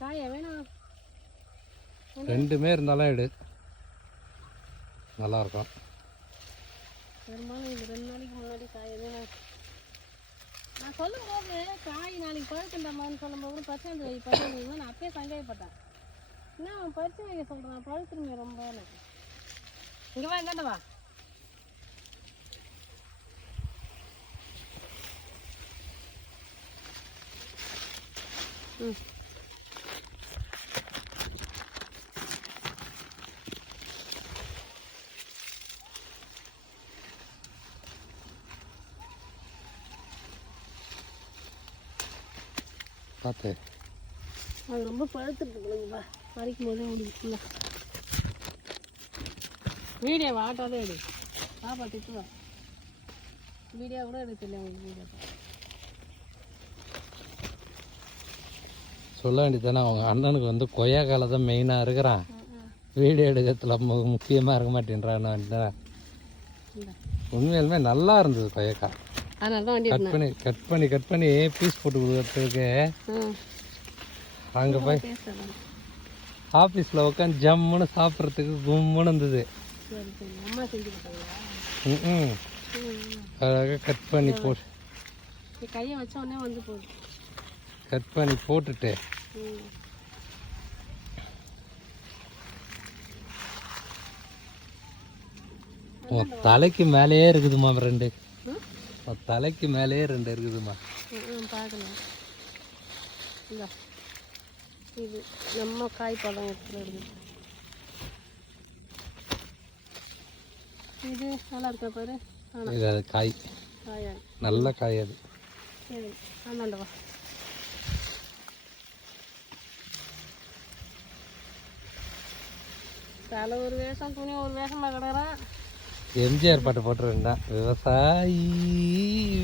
காய வேணாம், ரெண்டுமே இருந்தாலும் எடு, நல்லாயிருக்கும். பெரும்பாலும் இது 2 நாளைக்கு முன்னாடி காய வேணாம். நான் சொல்லும்போது காய் நாளைக்கு பழுத்துண்டம்மான்னு சொல்லும்போது பச்சை வை நான் அப்பயே சந்தேகப்பட்டேன். என்ன அவன் பறிச்சு வைக்க சொல்கிறான், பழுத்துருமே ரொம்ப. இங்கே வா, இந்தாண்ட வா. ம், பார்த்து அது ரொம்ப பழுத்துருக்குங்களா, பறிக்கும் போதே முடியுங்களா. வீடியோ ஆட்டாதே எடு, பாப்பா திட்டுவா. வீடியோ கூட எடுக்க தெரியல உங்களுக்கு. வீடியோ சொல்ல வேண்டியதானே, அவங்க அண்ணனுக்கு வந்து கொய்யாக்கால தான் மெயினாக இருக்கிறான், வீடியோ எடுக்கிறதுல முக்கியமாக இருக்க மாட்டேன்றான்னு. உண்மையிலுமே நல்லா இருந்தது கொய்யாக்காய். கட் பண்ணி பீஸ் போட்டு கொடுக்கறதுக்கு அங்கே போய் ஆஃபீஸில் உட்காந்து ஜம்முன்னு சாப்பிட்றதுக்கு கும்முன்னு இருந்தது. அழகாக கட் பண்ணி போட்டு கையை வச்ச உடனே வந்து போகுது. கட் பண்ணி போட்டுட்டு உன் தலைக்கு மேலேயே இருக்குதுமா 2, உன் தலைக்கு மேலேயே 2 இருக்குதுமா. பார்க்கலாம், இது நம்ம காய் பழம் எடுத்துகிட்டு இருக்குது. இது நல்லா இருக்கா பாரு. இது அது காய், காயா நல்ல காய் அது. சரி, ஆமாண்டவா. தலை ஒரு வேஷம், துணி ஒரு வேஷமாக கிடறான். எம்ஜிஆர் பாட்டு போட்டுருந்தேன், விவசாயி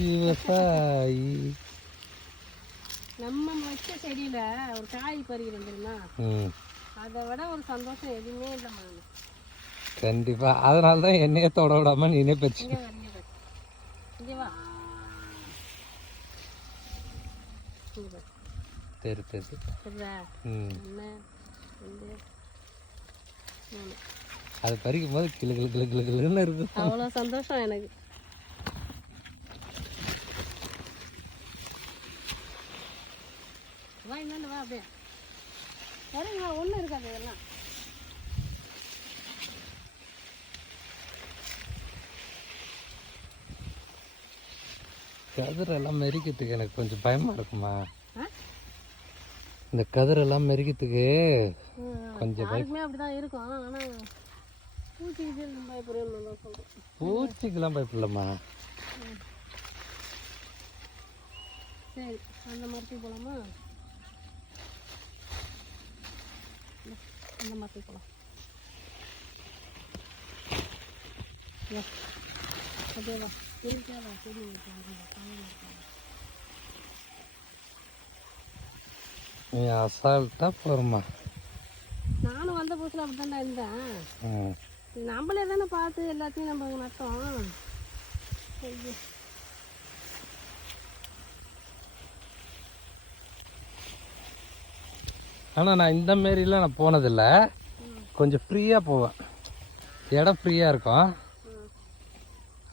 விவசாயி. நம்ம வச்ச செடியில் ஒரு காய் பறிக்கிறோம் தெரியுமா, அதை விட ஒரு சந்தோஷம் எதுவுமே இல்லைம்மா. கண்டிப்பா, அதனால தான் என்னையே தொட விடாம நீனே பறிச்சு. இங்கே வா, சரி சரி. அது பறிக்கும் போது கிளு கிளு கிளு கிளு கிளுன்னு இருக்கு, அவ்வளோ சந்தோஷம் எனக்கு. வா, என்னன்னு வா, அப்படியே சரிங்களா, ஒன்றும் இருக்காது இதெல்லாம். கதிரெல்லாம் மெரிக்கிறதுக்கு எனக்கு கொஞ்சம் பயமா இருக்குமா. இந்த கதிரெல்லாம் மெரிக்கிறதுக்கு கொஞ்சம் பயமே அப்படிதான் இருக்கும். ஆனால் பூச்சிக்கு பயப்படுறேன்னு தான் சொல்கிறேன். பூச்சிக்கெல்லாம் பயப்படலாமா. சரி, அந்த மரத்துக்கு போகலாமா, அந்த மரத்துக்கு போகலாம். அப்படியே வா, இருக்கா சரி. நீ அசால்ட்டா போறமா. நானும் வந்த புதுசில் அப்படி தானே இருந்தேன். நம்மளே தானே பார்த்து எல்லாத்தையும் நம்ம நட்டோம். ஆனால் நான் இந்த மாரிலாம் நான் போனதில்லை, கொஞ்சம் ஃப்ரீயாக போவேன், இடம் ஃப்ரீயாக இருக்கும்,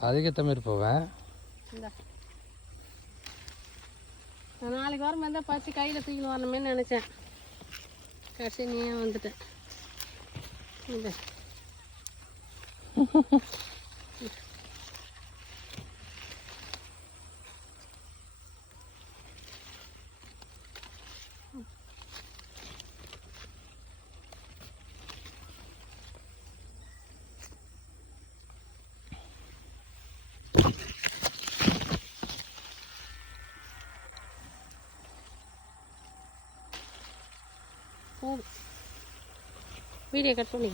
அதுக்கேற்ற மாதிரி போவேன். நான் நாளைக்கு வாரம் இருந்தால் பறிச்சு கையில் தூக்கின்னு வரணுமேனு நினச்சேன். கடைசி நீ வந்துட்டேன். வீடியோ கட் பண்ணி